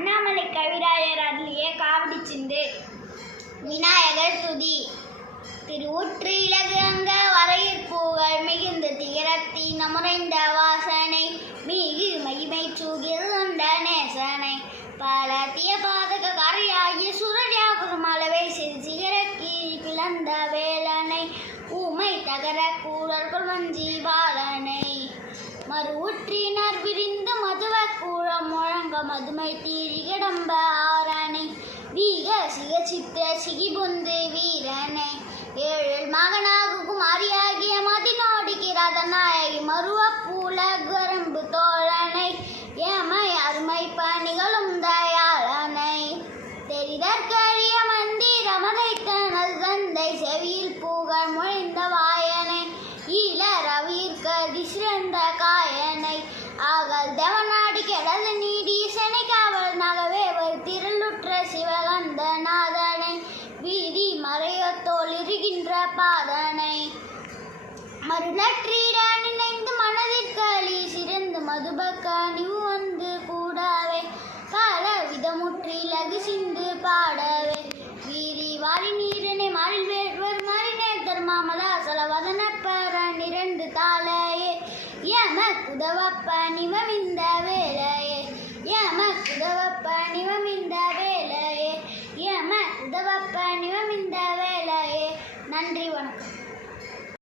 அண்ணாமலை கவிராயர் அருளிய காவடி சிந்து. விநாயகர் துதி. திருவுற்று இலகு அங்க வரையிற் மிகுந்த திகரத்தி நமுறைந்த வாசனை. மிகு மகிமை சூகிருந்த நேசனை. பல தீய பாதக கரையாகிய சுரடியாபுரம் அளவை சிறு சிகரக்கி பிளந்த வேலனை. ஊமை தகர கூடர்கள் வஞ்சி பாலனை. மறு உற்றினர் விரிந்து மதுவ கூழம் முழங்க மதுமை தீழி கிடம்ப ஆரணை வீக சிக சித்த சிகிபுந்து வீரனை பாதனை. மருளற்றீட நினைந்து மனதிற்களி சிறந்து மதுபக்க நிவு வந்து கூடவே. பல விதமுற்றில் அகிசிந்து பாடவே. வீரி வாரி நீரனை மாறில் மாறினே தர்மாமதாசல வதன இரண்டு தாளையே. எம குதவப்ப நிமமிந்த நன்றி வணக்கம்.